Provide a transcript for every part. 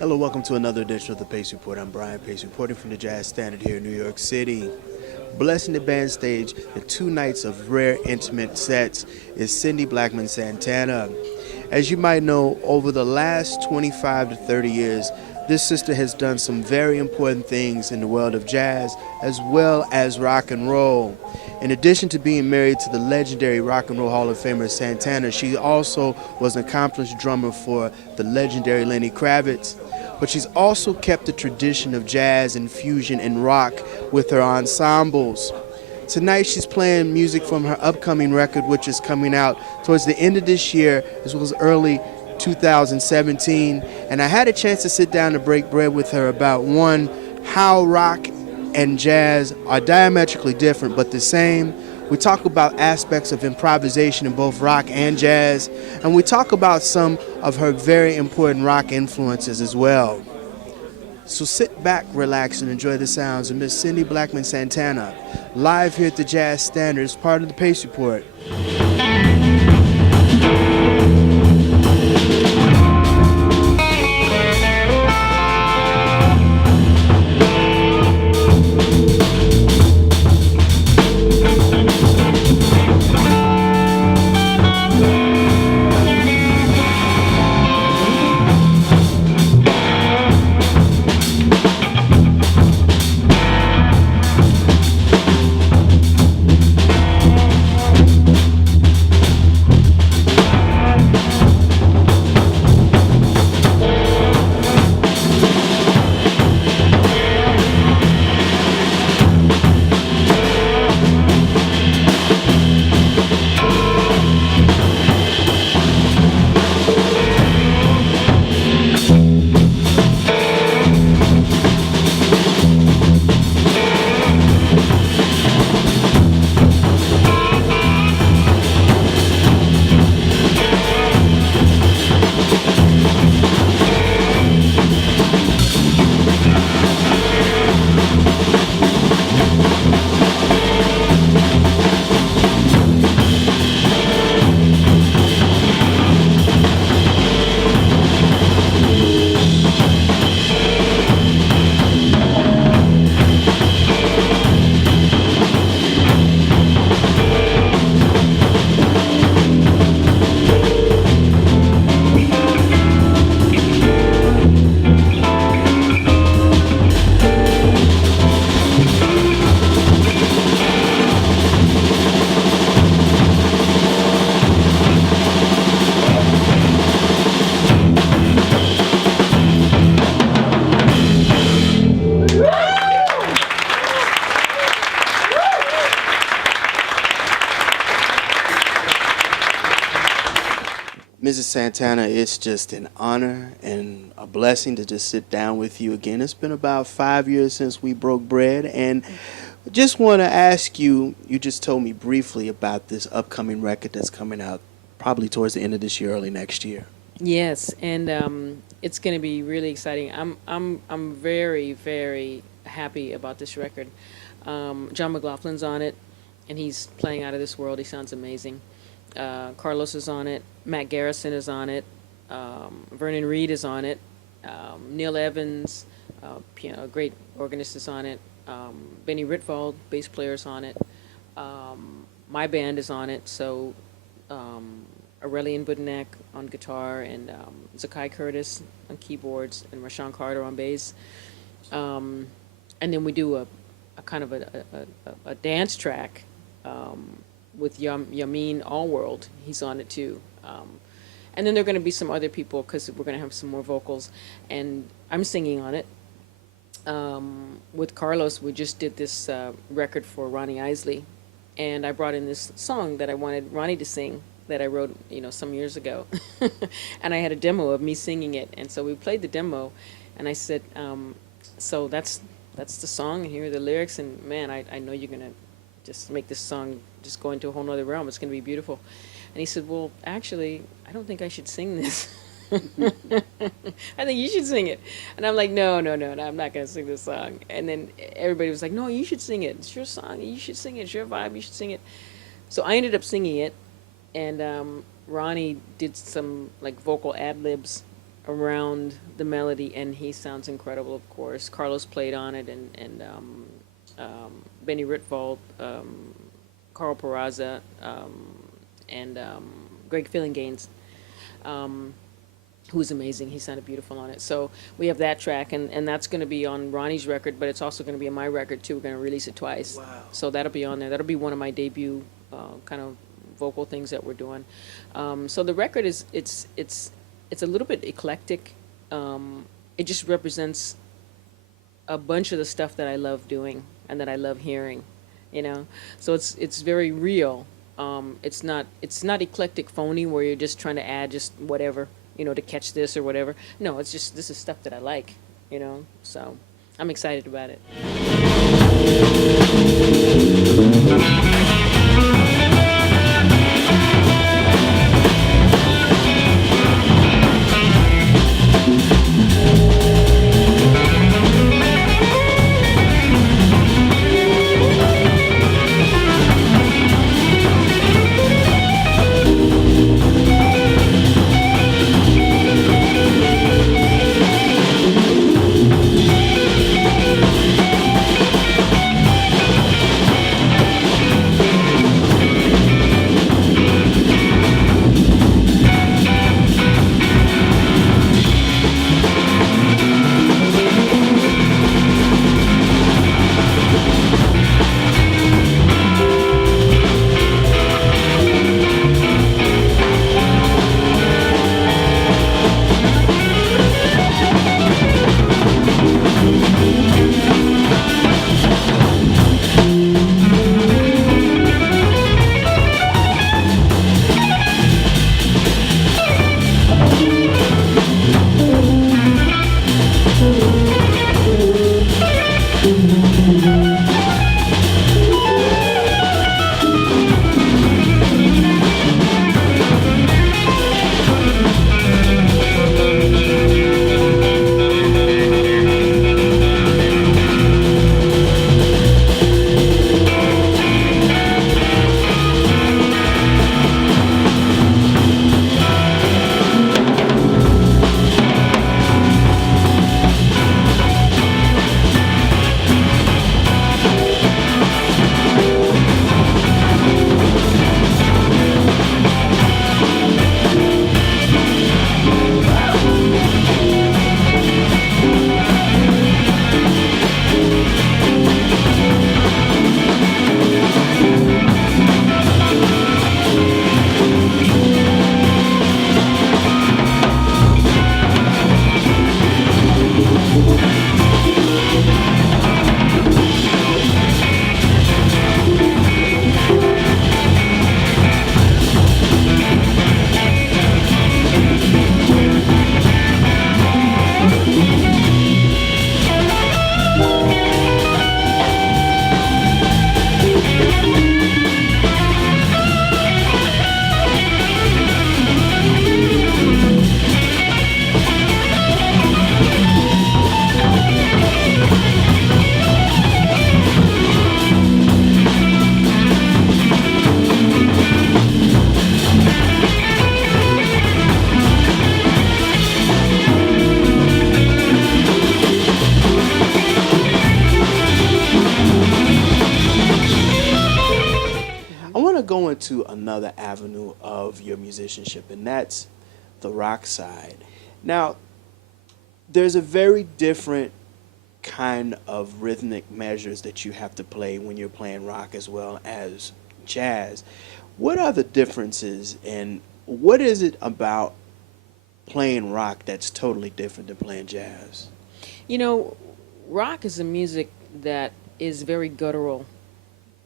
Hello, welcome to another edition of the Pace Report. I'm Brian Pace, reporting from the Jazz Standard here in New York City. Blessing the band stage the 2 nights of rare, intimate sets is Cindy Blackman Santana. As you might know, over the last 25 to 30 years, this sister has done some very important things in the world of jazz as well as rock and roll. In addition to being married to the legendary Rock and Roll Hall of Famer Santana, she also was an accomplished drummer for the legendary Lenny Kravitz. But she's also kept the tradition of jazz and fusion and rock with her ensembles. Tonight she's playing music from her upcoming record, which is coming out towards the end of this year as well as early 2017. And I had a chance to sit down and break bread with her about one, how rock and jazz are diametrically different but the same. We talk about aspects of improvisation in both rock and jazz, and we talk about some of her very important rock influences as well. So sit back, relax, and enjoy the sounds of Miss Cindy Blackman Santana, live here at the Jazz Standard as part of the Pace Report. Mrs. Santana, it's just an honor and a blessing to just sit down with you again. It's been about 5 years since we broke bread, and just want to ask you, you just told me briefly about this upcoming record that's coming out probably towards the end of this year, early next year. Yes, and it's going to be really exciting. I'm very very happy about this record. John McLaughlin's on it, and he's playing out of this world. He sounds amazing. Carlos is on it. Matt Garrison is on it. Vernon Reed is on it. Neil Evans, a great organist, is on it. Benny Ritvold, bass player, is on it. My band is on it. So Aurelian Budinak on guitar, and Zakai Curtis on keyboards, and Rashawn Carter on bass. And then we do a kind of a dance track with Yamin Allworld. He's on it too. And then there are going to be some other people because we're going to have some more vocals. And I'm singing on it. With Carlos, we just did this record for Ronnie Isley. And I brought in this song that I wanted Ronnie to sing that I wrote, some years ago. And I had a demo of me singing it. And so we played the demo. And I said, so that's the song, and here are the lyrics. And man, I know you're going to just make this song just go into a whole nother realm. It's going to be beautiful. And he said, well, actually, I don't think I should sing this. I think you should sing it. And I'm like, no, I'm not going to sing this song. And then everybody was like, no, you should sing it. It's your song. You should sing it. It's your vibe. You should sing it. So I ended up singing it. And Ronnie did some like vocal ad libs around the melody, and he sounds incredible. Of course, Carlos played on it, Benny Ritvold, Carl Peraza, and Greg Fillinganes, who's amazing. He sounded beautiful on it. So we have that track, and that's going to be on Ronnie's record, but it's also going to be on my record too. We're going to release it twice. Wow. So that'll be on there. That'll be one of my debut kind of vocal things that we're doing. So the record is it's a little bit eclectic. It just represents a bunch of the stuff that I love doing and that I love hearing, you know. So it's very real. It's not eclectic phony where you're just trying to add just whatever, you know, to catch this or whatever. No, it's just this is stuff that I like, you know. So I'm excited about it. I want to go into another avenue of your musicianship, and that's the rock side. Now, there's a very different kind of rhythmic measures that you have to play when you're playing rock as well as jazz. What are the differences, and what is it about playing rock that's totally different than playing jazz? You know, rock is a music that is very guttural.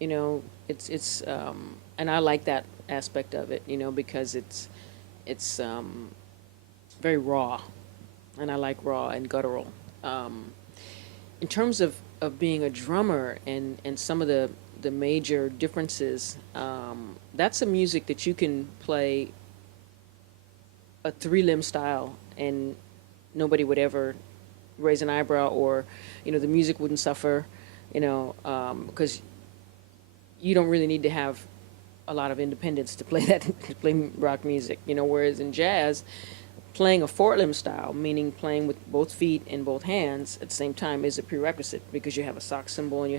You know, and I like that aspect of it. You know, because it's very raw, and I like raw and guttural. In terms of being a drummer and some of the major differences, that's a music that you can play a three-limb style and nobody would ever raise an eyebrow, or you know, the music wouldn't suffer, you know, because you don't really need to have a lot of independence to play that to play rock music, you know, whereas in jazz playing a four-limb style, meaning playing with both feet and both hands at the same time, is a prerequisite because you have a sock cymbal and you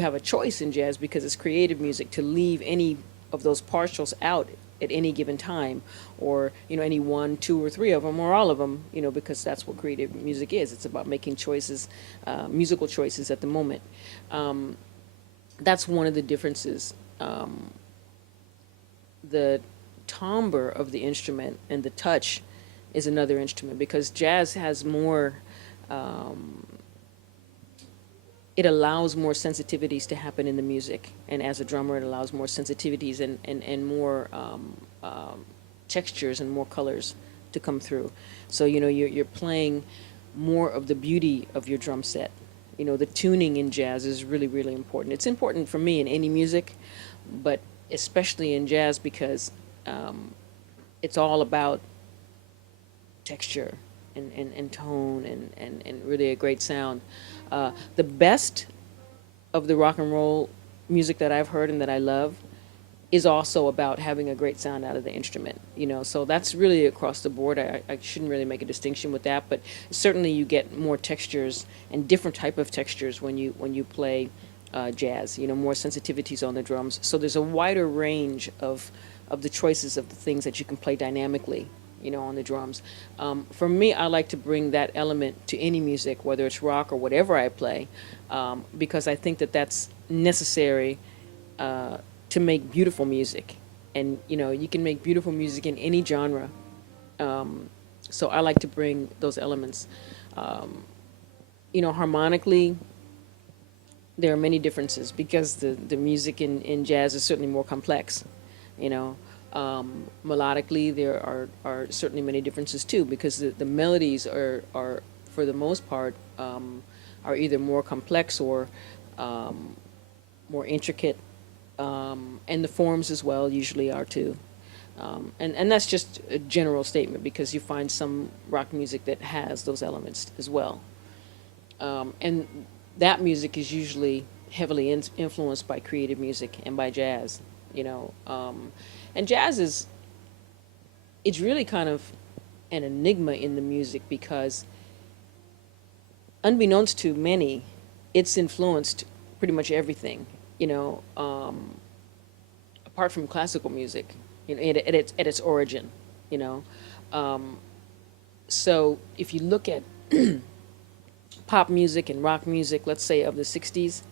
have a choice in jazz because it's creative music to leave any of those partials out at any given time, or any one, two, or three of them, or all of them, because that's what creative music is. It's about making choices, musical choices at the moment. That's one of the differences. The timbre of the instrument and the touch is another instrument, because jazz has more, it allows more sensitivities to happen in the music, and as a drummer it allows more sensitivities and more textures and more colors to come through. So you're playing more of the beauty of your drum set. The tuning in jazz is really, really important. It's important for me in any music, but especially in jazz, because it's all about texture and tone and really a great sound. The best of the rock and roll music that I've heard and that I love is also about having a great sound out of the instrument. So that's really across the board. I shouldn't really make a distinction with that, but certainly you get more textures and different type of textures when you play jazz. More sensitivities on the drums. So there's a wider range of the choices of the things that you can play dynamically, on the drums. For me, I like to bring that element to any music, whether it's rock or whatever I play, because I think that that's necessary to make beautiful music. And, you can make beautiful music in any genre. So I like to bring those elements. Harmonically, there are many differences because the music in jazz is certainly more complex. Melodically, there are certainly many differences too, because the melodies are for the most part are either more complex or more intricate, and the forms as well usually are too. And that's just a general statement, because you find some rock music that has those elements as well. And that music is usually heavily influenced by creative music and by jazz, and jazz it's really kind of an enigma in the music, because unbeknownst to many, it's influenced pretty much everything, apart from classical music, at its origin, you know. So if you look at pop music and rock music, let's say of the 60s,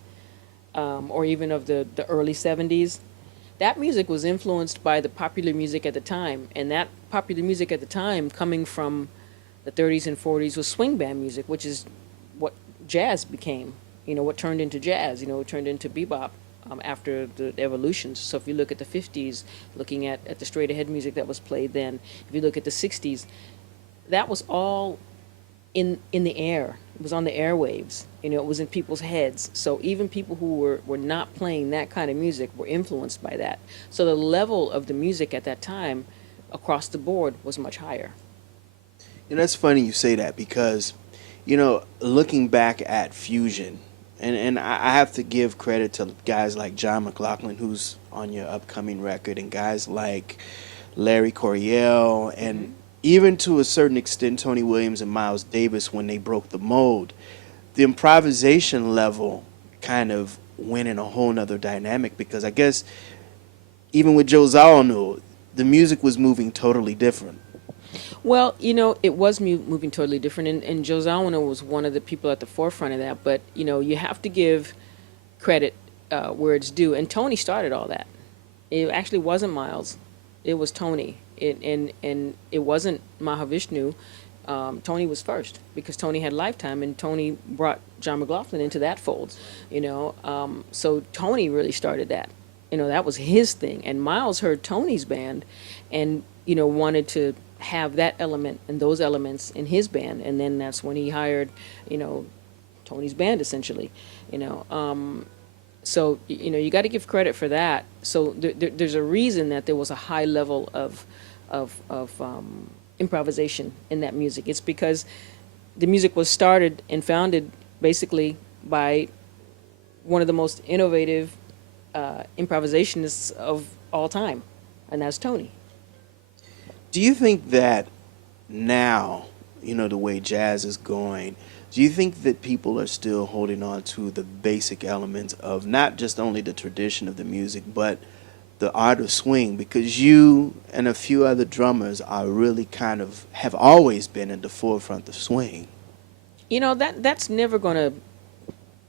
or even of the early 70s, that music was influenced by the popular music at the time. And that popular music at the time, coming from the 30s and 40s, was swing band music, which is what jazz became, what turned into jazz, it turned into bebop after the evolutions. So if you look at the 50s, looking at the straight ahead music that was played then, if you look at the 60s, that was all in the air. It was on the airwaves. It was in people's heads. So even people who were not playing that kind of music were influenced by that. So the level of the music at that time across the board was much higher. That's funny you say that because, looking back at fusion, and I have to give credit to guys like John McLaughlin, who's on your upcoming record, and guys like Larry Coryell, and even to a certain extent Tony Williams and Miles Davis when they broke the mold. The improvisation level kind of went in a whole nother dynamic because I guess even with Joe Zawinul, the music was moving totally different. Well, it was moving totally different, and Joe Zawinul was one of the people at the forefront of that. But you have to give credit where it's due, and Tony started all that. It actually wasn't Miles; it was Tony. And it wasn't Mahavishnu. Tony was first because Tony had Lifetime, and Tony brought John McLaughlin into that fold. So Tony really started that. That was his thing, and Miles heard Tony's band, and wanted to have that element and those elements in his band, and then that's when he hired, Tony's band essentially. So you got to give credit for that. So there's a reason that there was a high level of improvisation in that music. It's because the music was started and founded basically by one of the most innovative improvisationists of all time, and that's Tony. Do you think that now, the way jazz is going, do you think that people are still holding on to the basic elements of not just only the tradition of the music, but the art of swing? Because you and a few other drummers are really kind of have always been at the forefront of swing. That's never gonna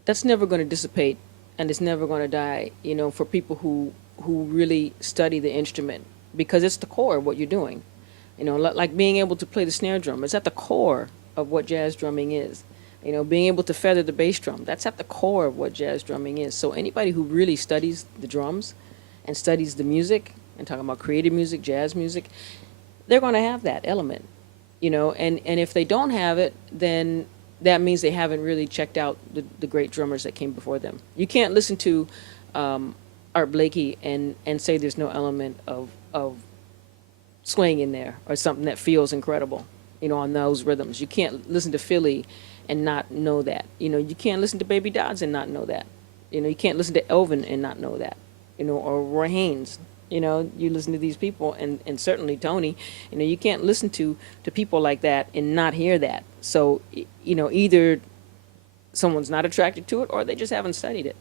dissipate, and it's never gonna die. For people who really study the instrument, because it's the core of what you're doing. Like being able to play the snare drum. It's at the core of what jazz drumming is. Being able to feather the bass drum. That's at the core of what jazz drumming is. So anybody who really studies the drums and studies the music and talking about creative music, jazz music, they're going to have that element. And if they don't have it, then that means they haven't really checked out the great drummers that came before them. You can't listen to Art Blakey and say there's no element of swing in there or something that feels incredible, on those rhythms. You can't listen to Philly and not know that. You can't listen to Baby Dodds and not know that. You can't listen to Elvin and not know that. Or Roy Haynes. You listen to these people, and certainly Tony. You can't listen to people like that and not hear that. So, either someone's not attracted to it or they just haven't studied it.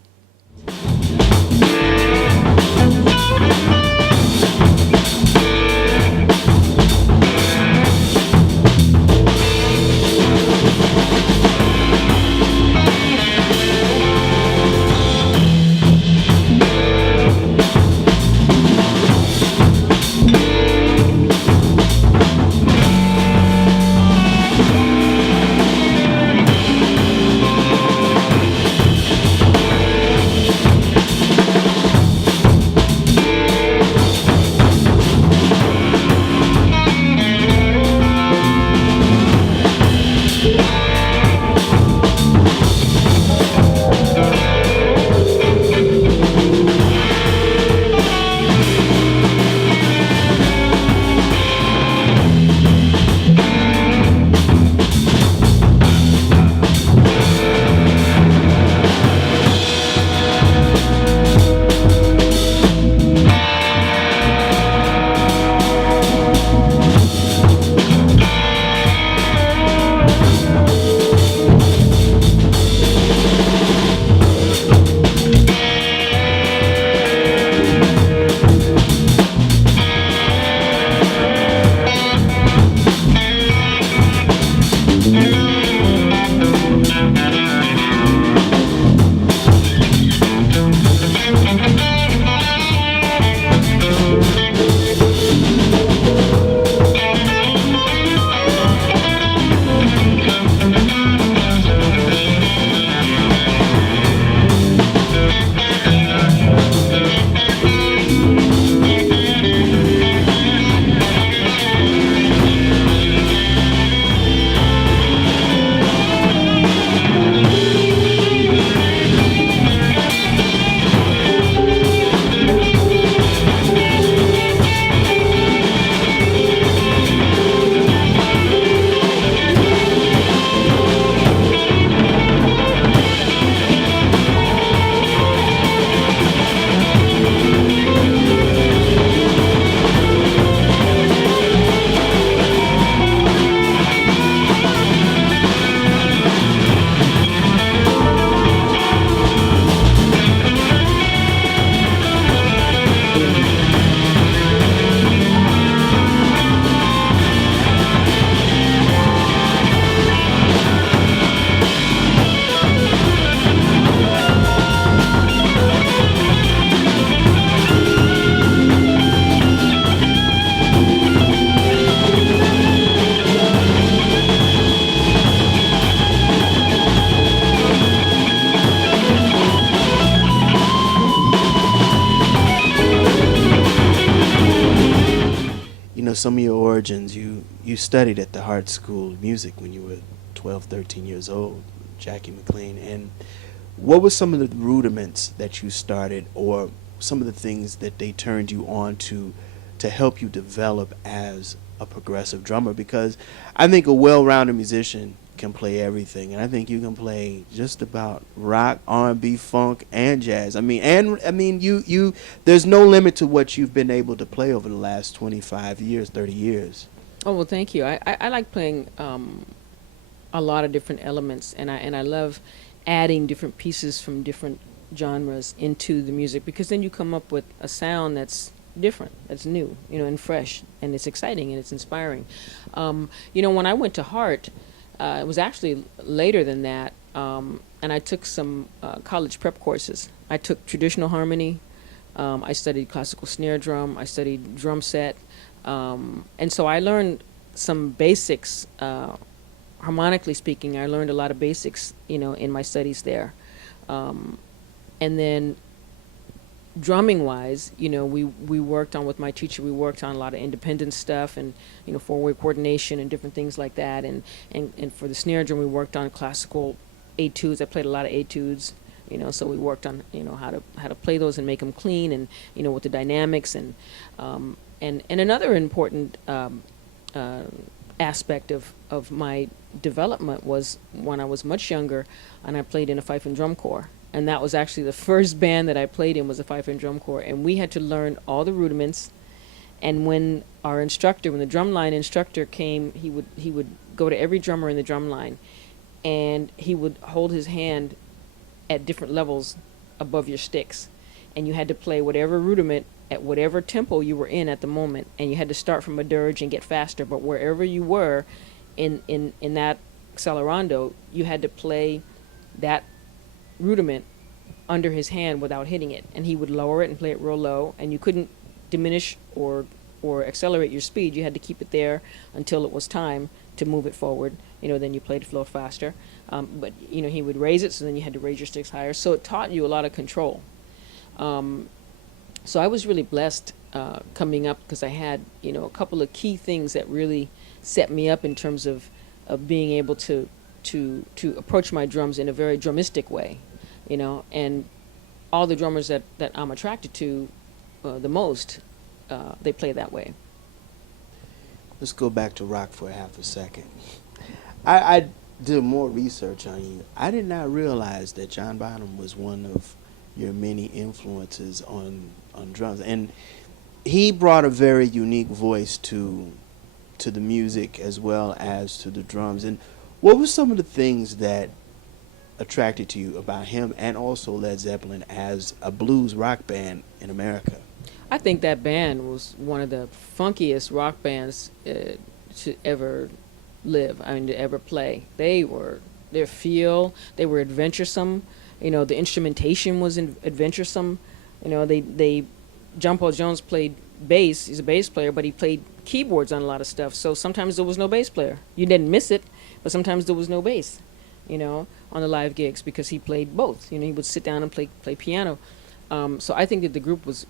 Some of your origins, you studied at the Hart School of Music when you were 12, 13 years old, Jackie McLean. And what were some of the rudiments that you started, or some of the things that they turned you on to help you develop as a progressive drummer? Because I think a well-rounded musician can play everything, and I think you can play just about rock, R&B, funk, and jazz. You there's no limit to what you've been able to play over the last 25 years, 30 years. Oh well, thank you. I like playing a lot of different elements, and I love adding different pieces from different genres into the music, because then you come up with a sound that's different, that's new, and fresh, and it's exciting and it's inspiring. When I went to Hart, it was actually later than that, and I took some college prep courses. I took traditional harmony. I studied classical snare drum. I studied drum set, and so I learned some basics. Harmonically speaking, I learned a lot of basics, in my studies there. And then drumming wise, we worked on, with my teacher, we worked on a lot of independent stuff, and, four-way coordination and different things like that. And for the snare drum, we worked on classical etudes. I played a lot of etudes, so we worked on, how to play those and make them clean, and, with the dynamics. And another important aspect of my development was when I was much younger, and I played in a fife and drum corps. And that was actually the first band that I played in, was a fife and drum corps. And we had to learn all the rudiments. And when the drumline instructor came, he would go to every drummer in the drumline, and he would hold his hand at different levels above your sticks, and you had to play whatever rudiment at whatever tempo you were in at the moment, and you had to start from a dirge and get faster. But wherever you were in that accelerando, you had to play that rudiment under his hand without hitting it, and he would lower it and play it real low, and you couldn't diminish or accelerate your speed. You had to keep it there until it was time to move it forward. Then you played it a little faster. But he would raise it, so then you had to raise your sticks higher. So it taught you a lot of control. So I was really blessed coming up, because I had a couple of key things that really set me up in terms of being able to approach my drums in a very drumistic way, and all the drummers that I'm attracted to the most, they play that way. Let's go back to rock for half a second. I did more research on you. I did not realize that John Bonham was one of your many influences on drums, and he brought a very unique voice to the music as well as to the drums. And what were some of the things that attracted to you about him and also Led Zeppelin as a blues rock band in America? I think that band was one of the funkiest rock bands to ever live. I mean, to ever play. They were they were adventuresome. The instrumentation was adventuresome. They John Paul Jones played bass. He's a bass player, but he played keyboards on a lot of stuff. So sometimes there was no bass player. You didn't miss it, but sometimes there was no bass, on the live gigs, because he played both. He would sit down and play piano. So I think that the group was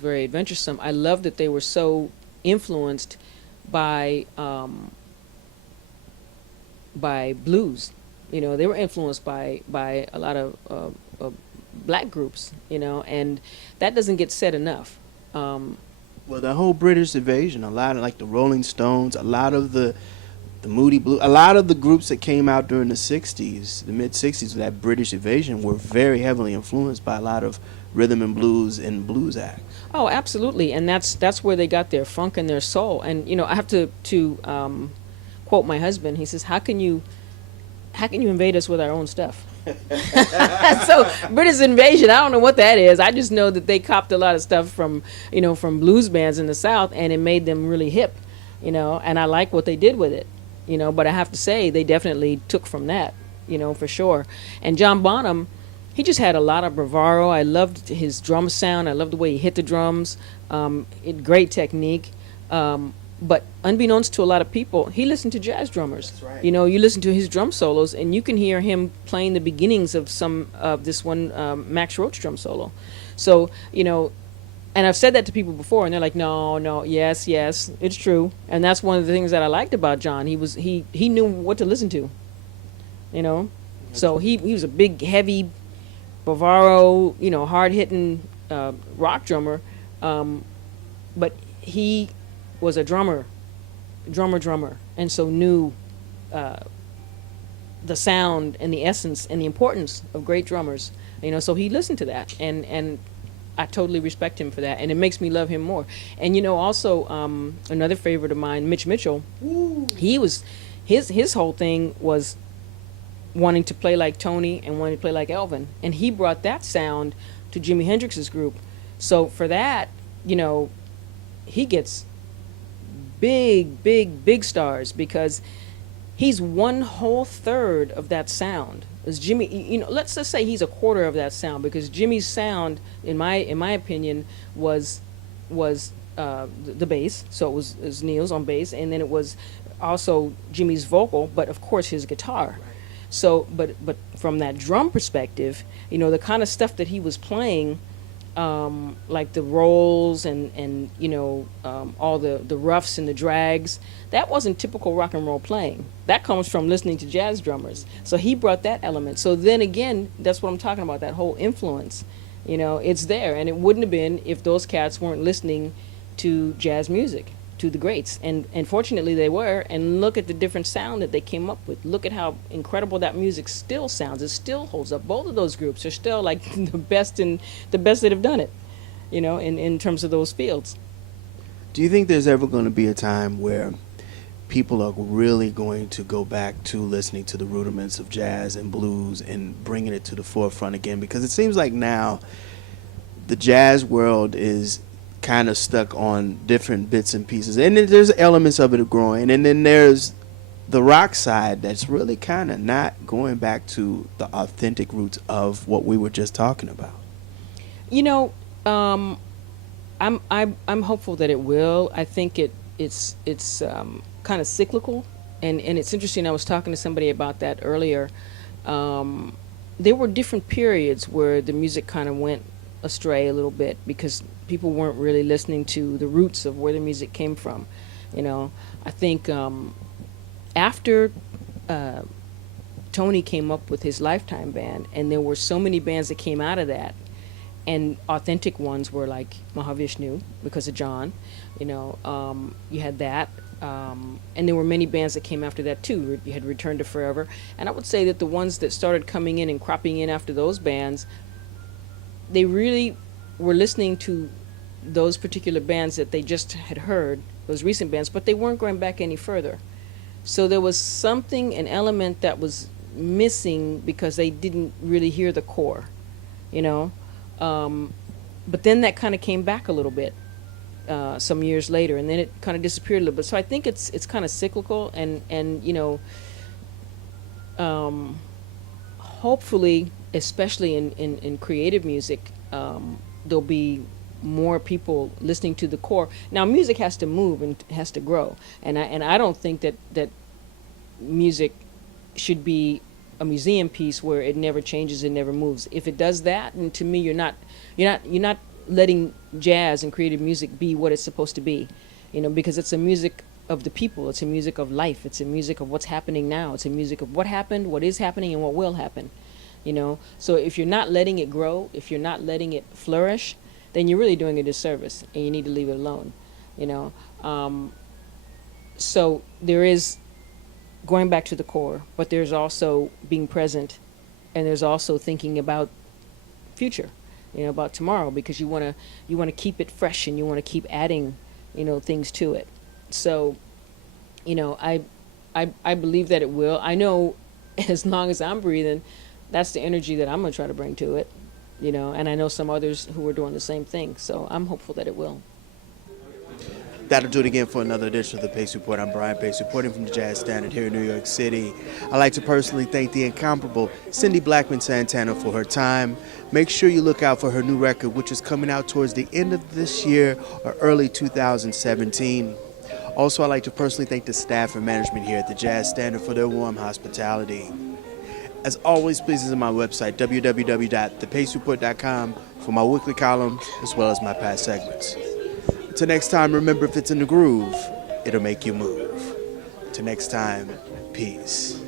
very adventuresome. I love that they were so influenced by blues. They were influenced by a lot of black groups, and that doesn't get said enough. Well, the whole British invasion, a lot of like the Rolling Stones, a lot of the Moody Blue, a lot of the groups that came out during the 60s, the mid-60s, that British invasion, were very heavily influenced by a lot of rhythm and blues acts. Oh, absolutely, and that's where they got their funk and their soul. And I have to quote my husband. He says, "How can you invade us with our own stuff?" So British invasion, I don't know what that is. I just know that they copped a lot of stuff from blues bands in the South, and it made them really hip, and I like what they did with it, but I have to say they definitely took from that, for sure. And John Bonham, he just had a lot of bravado. I loved his drum sound. I loved the way he hit the drums. Great technique. But unbeknownst to a lot of people, he listened to jazz drummers. That's right. You listen to his drum solos, and you can hear him playing the beginnings of some of this one Max Roach drum solo. So, and I've said that to people before, and they're like, no, yes, it's true. And that's one of the things that I liked about John. He knew what to listen to, So he was a big, heavy, bravado, hard-hitting rock drummer. But he was a drummer, and so knew the sound and the essence and the importance of great drummers. So he listened to that, and I totally respect him for that, and it makes me love him more. And you know, also another favorite of mine, Mitch Mitchell, he was his whole thing was wanting to play like Tony and wanting to play like Elvin, and he brought that sound to Jimi Hendrix's group. So for that, you know, he gets big stars because he's one whole third of that sound. As Jimmy, you know, let's just say he's a quarter of that sound, because Jimmy's sound, in my opinion, was the bass. So it was Neil's on bass, and then it was also Jimmy's vocal, but of course his guitar. So, but from that drum perspective, you know, the kind of stuff that he was playing, like the rolls and you know, all the roughs and the drags, that wasn't typical rock and roll playing. That comes from listening to jazz drummers. So he brought that element. So then again, that's what I'm talking about, that whole influence. You know, it's there, and it wouldn't have been if those cats weren't listening to jazz music, to the greats. And fortunately they were, and look at the different sound that they came up with. Look at how incredible that music still sounds. It still holds up. Both of those groups are still like the best that have done it, you know, in terms of those fields. Do you think there's ever going to be a time where people are really going to go back to listening to the rudiments of jazz and blues and bringing it to the forefront again? Because it seems like now the jazz world is kind of stuck on different bits and pieces, and then there's elements of it growing, and then there's the rock side that's really kind of not going back to the authentic roots of what we were just talking about. You know, I'm hopeful that it will. I think it's kind of cyclical, and it's interesting. I was talking to somebody about that earlier. There were different periods where the music kind of went astray a little bit because people weren't really listening to the roots of where the music came from. You know, I think after Tony came up with his Lifetime band, and there were so many bands that came out of that, and authentic ones were like Mahavishnu because of John. You know, you had that. And there were many bands that came after that too. You had Return to Forever. And I would say that the ones that started coming in and cropping in after those bands, they really were listening to those particular bands that they just had heard, those recent bands, but they weren't going back any further. So there was something, an element that was missing because they didn't really hear the core, you know. But then that kind of came back a little bit some years later, and then it kind of disappeared a little bit. So I think it's kind of cyclical, and you know, hopefully, especially in creative music, there'll be more people listening to the core. Now, music has to move and has to grow, and I don't think that music should be a museum piece where it never changes, it never moves. If it does that, then to me, you're not letting jazz and creative music be what it's supposed to be, you know, because it's a music of the people, it's a music of life, it's a music of what's happening now, it's a music of what happened, what is happening, and what will happen, you know. So if you're not letting it grow, if you're not letting it flourish, then you're really doing a disservice, and you need to leave it alone, you know. So there is going back to the core, but there's also being present, and there's also thinking about future, you know, about tomorrow, because you want to keep it fresh, and you want to keep adding, you know, things to it. So, you know, I believe that it will. I know as long as I'm breathing, that's the energy that I'm going to try to bring to it, you know, and I know some others who are doing the same thing. So I'm hopeful that it will. That'll do it again for another edition of the Pace Report. I'm Brian Pace, reporting from the Jazz Standard here in New York City. I'd like to personally thank the incomparable Cindy Blackman Santana for her time. Make sure you look out for her new record, which is coming out towards the end of this year or early 2017. Also, I'd like to personally thank the staff and management here at the Jazz Standard for their warm hospitality. As always, please visit my website, www.thepacereport.com, for my weekly column as well as my past segments. Until next time, remember, if it's in the groove, it'll make you move. Until next time, peace.